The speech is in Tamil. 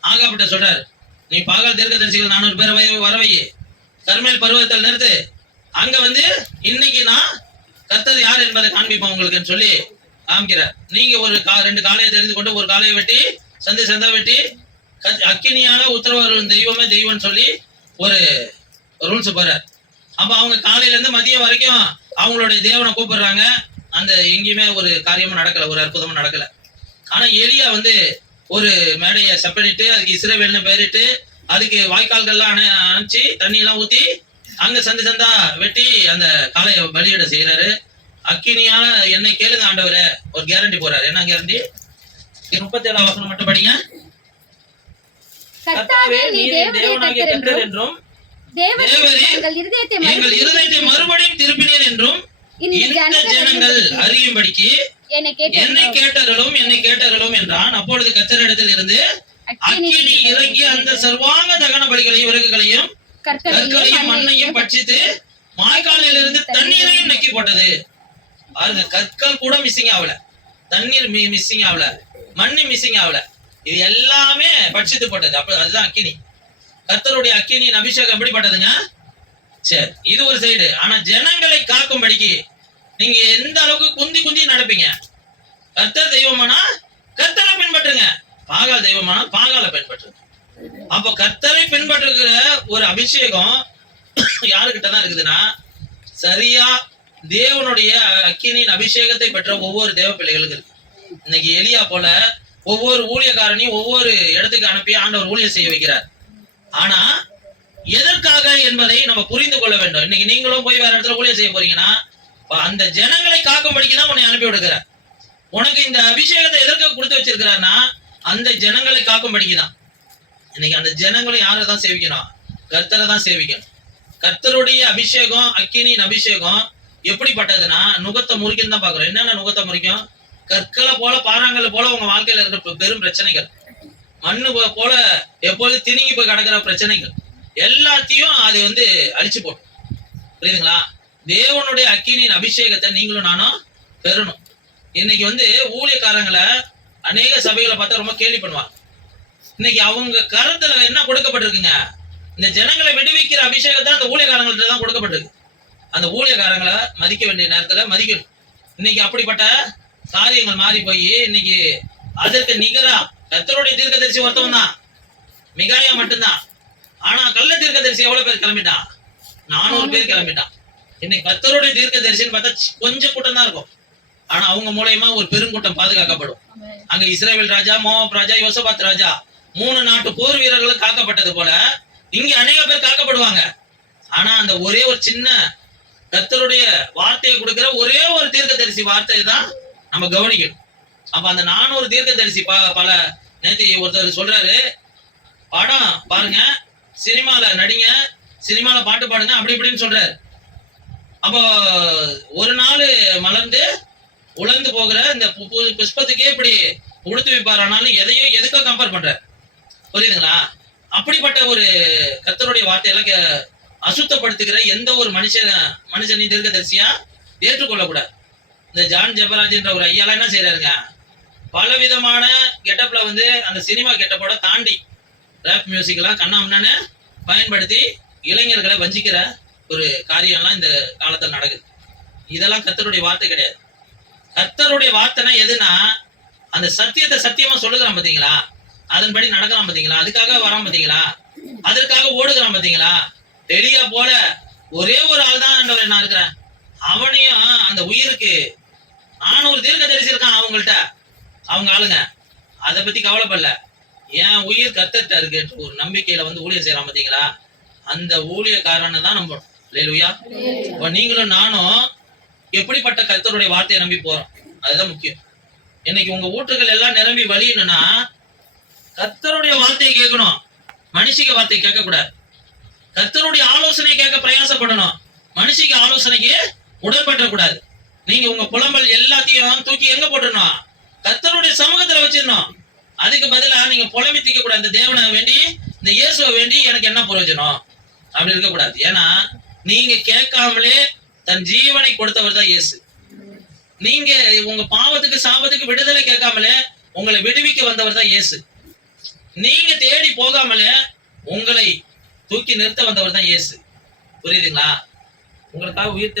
ஆகாப்பிட்ட சொல்றார். நீ பாகல் தீர்க்க தரிசிகள் நானூறு பேர் வரவையே. கர்மேல் பருவத்தில் நிறுத்து. அங்க வந்து இன்னைக்கு நான் கத்தது யார் என்பதை காண்பிப்போம் உங்களுக்குன்னு சொல்லி காமிக்கிறார். நீங்க ஒரு கா ரெண்டு காலையை தெரிந்து கொண்டு ஒரு காலையை வெட்டி சந்தை சந்தா வெட்டி கத்- அக்கினியால உத்தரவு தெய்வமே தெய்வம்னு சொல்லி ஒரு ரூல்ஸ் போறார் அப்ப அவங்க காலையில இருந்து மதியம் வரைக்கும் அவங்களுடைய தேவனை கூப்பிடுறாங்க. அந்த எங்கேயுமே ஒரு காரியமும் நடக்கல ஒரு அற்புதமும் நடக்கல. ஆனா எலியா வந்து ஒரு மேடையை செப்பனிட்டு அதுக்கு இஸ்ரேவேல்னு பேரிட்டு அதுக்கு வாய்க்கால்கள்லாம் அணை அணைச்சி தண்ணி எல்லாம் ஊத்தி அங்க சந்து சந்தா வெட்டி அந்த காளையை பலியிட செய்யறாரு அக்கினியான என்னை கேளுங்க ஆண்டவரே ஒரு கேரண்டி போறாரு. என்ன கேரண்டி முப்பத்தி ஏழாம் வசனம் மட்டும் படிங்க. கர்த்தாவே நீர் தேவனாகிய கர்த்தர் என்றும் எங்கள் இருதயத்தை மறுபடியும் திருப்பினீர் என்றும் இந்த ஜனங்கள் அறியும்படிக்கு என்னை என்னை கேட்டு கேட்டருளும் என்னை கேட்டருளும் என்றான். அப்பொழுது கத்தரிடத்தில் இருந்து அக்கினி இறங்கி அந்த சர்வாங்க தகன பலிகளையும் விறகுகளையும் கற்களையும் மண்ணையும் பட்சித்து மாய்க்காலில் இருந்து தண்ணீரையும் நக்கி போட்டது. பாருங்க கற்கள் கூட மிஸ்ஸிங் ஆகல. தண்ணீர் மிஸ்ஸிங் ஆகல. மண்ணு மிஸ்ஸிங் ஆகல. இது எல்லாமே பட்சித்து போட்டது. அப்ப அதுதான் அக்கினி. கர்த்தருடைய அக்கினியின் அபிஷேகம் எப்படிப்பட்டதுங்க? சரி இது ஒரு சைடு. ஆனா ஜனங்களை காக்கும்படிக்கு நீங்க எந்த அளவுக்கு குந்தி குந்தி நடப்பீங்க? கர்த்தர் தெய்வமானா கர்த்தரை பின்பற்றுங்க. பாகால் தெய்வமானா பாகால பின்பற்றுங்க. அப்போ கர்த்தரை பின்பற்றுகிற ஒரு அபிஷேகம் யாருக்கிட்ட தான் இருக்குதுன்னா சரியா தேவனுடைய அக்கினியின் அபிஷேகத்தை பெற்ற ஒவ்வொரு தேவ பிள்ளைகளுக்கு இருக்கு. இன்னைக்கு எலியா போல ஒவ்வொரு ஊழியக்காரனையும் ஒவ்வொரு இடத்துக்கு அனுப்பி ஆண்டவர் ஊழியம் செய்ய வைக்கிறார். ஆனா எதற்காக என்பதை நம்ம புரிந்து கொள்ள வேண்டும். இன்னைக்கு நீங்களும் போய் வேற இடத்துல ஊழியம் செய்ய போறீங்கன்னா அந்த ஜனங்களை காக்கும்படிக்கு தான் உன்னை அனுப்பி விடுகிறார் உனக்கு இந்த அபிஷேகத்தை எதற்கு கொடுத்து வச்சிருக்கிறான்னா அந்த ஜனங்களை காக்கும்படிக்கு தான். இன்னைக்கு அந்த ஜனங்களும் யாரை தான் சேவிக்கணும்? கர்த்தரை தான் சேவிக்கணும். கர்த்தருடைய அபிஷேகம் அக்கினியின் அபிஷேகம் எப்படிப்பட்டதுன்னா நுகத்தை முறிக்கும் தான் பாக்குறோம் என்னென்ன நுகத்தை முறிக்கும்? கற்களை போல பாறாங்கல்ல போல உங்க வாழ்க்கையில இருக்கிற பெரும் பிரச்சனைகள். மண்ணு போ- போல எப்பொழுது திணிங்கி போய் கிடக்கிற பிரச்சனைகள். எல்லாத்தையும் அது வந்து அழிச்சு போடும். புரியுதுங்களா? தேவனுடைய அக்கினியின் அபிஷேகத்தை நீங்களும் நானும் பெறணும். இன்னைக்கு வந்து ஊழியக்காரங்களை அநேக சபைகளை பார்த்தா ரொம்ப கேள்வி பண்ணுவாங்க. இன்னைக்கு அவங்க கருத்துல என்ன கொடுக்கப்பட்டிருக்குங்க? இந்த ஜனங்களை விடுவிக்கிற அபிஷேகத்தை அந்த ஊழியக்காரங்கள்ட்ட தான் கொடுக்கப்பட்டிருக்கு. அந்த ஊழியக்காரங்களை மதிக்க வேண்டிய நேரத்துல மதிக்கணும். இன்னைக்கு அப்படிப்பட்ட காரியங்கள் மாறி போய் இன்னைக்கு அதற்கு நிகரா கத்தருடைய தீர்க்கதரிசி ஒருத்தவன் தான். மிகாயா மட்டும்தான். ஆனா கள்ள தீர்க்கதரிசி எவ்வளவு பேர் கிளம்பிட்டான்? நானூறு பேர் கிளம்பிட்டான். இன்னைக்கு கத்தருடைய தீர்க்கதரிசின்னு பார்த்தா சி- கொஞ்சம் கூட்டம் தான் இருக்கும். ஆனா அவங்க மூலயமா ஒரு பெருங்கூட்டம் பாதுகாக்கப்படும். அங்க இஸ்ரேல் ராஜா மோவாப் ராஜா யோசபாத் ராஜா மூணு நாட்டு போர் வீரர்களும் காக்கப்பட்டது போல இங்க அநேக பேர் காக்கப்படுவாங்க. ஆனா அந்த ஒரே ஒரு சின்ன கர்த்தருடைய வார்த்தையை கொடுக்கிற ஒரே ஒரு தீர்க்கதரிசி வார்த்தையை தான் நம்ம கவனிக்கணும். அப்ப அந்த நானூறு தீர்க்கதரிசி ப பல நேத்து ஒருத்தர் சொல்றாரு படம் பாருங்க சினிமால நடிங்க சினிமால பாட்டு பாடுங்க அப்படி இப்படின்னு சொல்றாரு. அப்போ ஒரு நாள் மலர்ந்து உலர்ந்து போகிற இந்த புஷ்பத்துக்கே இப்படி உடுத்து வைப்பாரானாலும் எதையும் எதுக்கோ கம்பேர் பண்ற புரியுதுங்களா? அப்படிப்பட்ட ஒரு கத்தருடைய வார்த்தையெல்லாம் அசுத்தப்படுத்துகிற எந்த ஒரு மனுஷன் மனுஷனையும் தீர்க்கதரிசியா ஏற்றுக்கொள்ளக்கூடாது. இந்த ஜான் ஜெபராஜ்ன்ற ஒரு ஐயாலாம் என்ன செய்யறாருங்க பல விதமான கெட்டப்ல வந்து அந்த சினிமா கெட்டப்போட தாண்டி ரேப் மியூசிக்லாம் கண்ணாமண்ணு பயன்படுத்தி இளைஞர்களை வஞ்சிக்கிற ஒரு காரியம்லாம் இந்த காலத்தில் நடக்குது. இதெல்லாம் கத்தருடைய வார்த்தை கிடையாது. கத்தருடைய வார்த்தைனா எதுனா அந்த சத்தியத்தை சத்தியமா சொல்லுகிறான் பாத்தீங்களா? அதன்படி நடக்கிறான் பாத்தீங்களா? அதுக்காக வரான் பாத்தீங்களா? அதற்காக ஓடுகிறான் பாத்தீங்களா? எலியா போல ஒரே ஒரு ஆள் தான் ஆண்டவர் நான் இருக்கிறேன். அவனையும் அந்த உயிருக்கு நானூறு தீர்க்க தரிசிருக்கான் அவங்கள்ட்ட. அவங்க ஆளுங்க. அதை பத்தி கவலைப்படல. என் உயிர் கத்தட்ட இருக்கு ஒரு நம்பிக்கையில வந்து ஊழியர் செய்யறான் பாத்தீங்களா? அந்த ஊழியக்காரனை தான் நம்பணும். நீங்களும் நானும் எப்படிப்பட்ட கர்த்தருடைய வார்த்தையை நம்பி போறோம்? அதுதான் முக்கியம். இன்னைக்கு உங்க ஊற்றுகள் எல்லாம் நிரம்பி வழியணும்னா கர்த்தருடைய வார்த்தையை கேட்கணும். மனுஷிக வார்த்தையை கேட்க கூடாது கர்த்தருடைய ஆலோசனை கேட்க பிரயாசப்படணும். மனுஷிக்கு ஆலோசனைக்கு உடன்பட கூடாது நீங்க உங்க புலம்பல் எல்லாத்தையும் தூக்கி எங்க போட்டுடணும் கர்த்தருடைய சமூகத்துல வச்சிடணும். அதுக்கு பதிலா நீங்க புலம்பி தீக்க கூடாது இந்த தேவனை வேண்டி இந்த இயேசுவை வேண்டி எனக்கு என்ன பிரயோஜனம்? அப்படி இருக்கக்கூடாது. ஏன்னா நீங்க கேட்காமலே தன் ஜீவனை கொடுத்தவர் தான் இயேசு. நீங்க உங்க பாவத்துக்கு சாபத்துக்கு விடுதலை கேட்காமலே உங்களை விடுவிக்க வந்தவர் தான் இயேசு. நீங்க தேடி போகாமலே உங்களை தூக்கி நிறுத்த வந்தவர் தான் இயேசு. புரியுதுங்களா? உங்களுக்காக உயிர்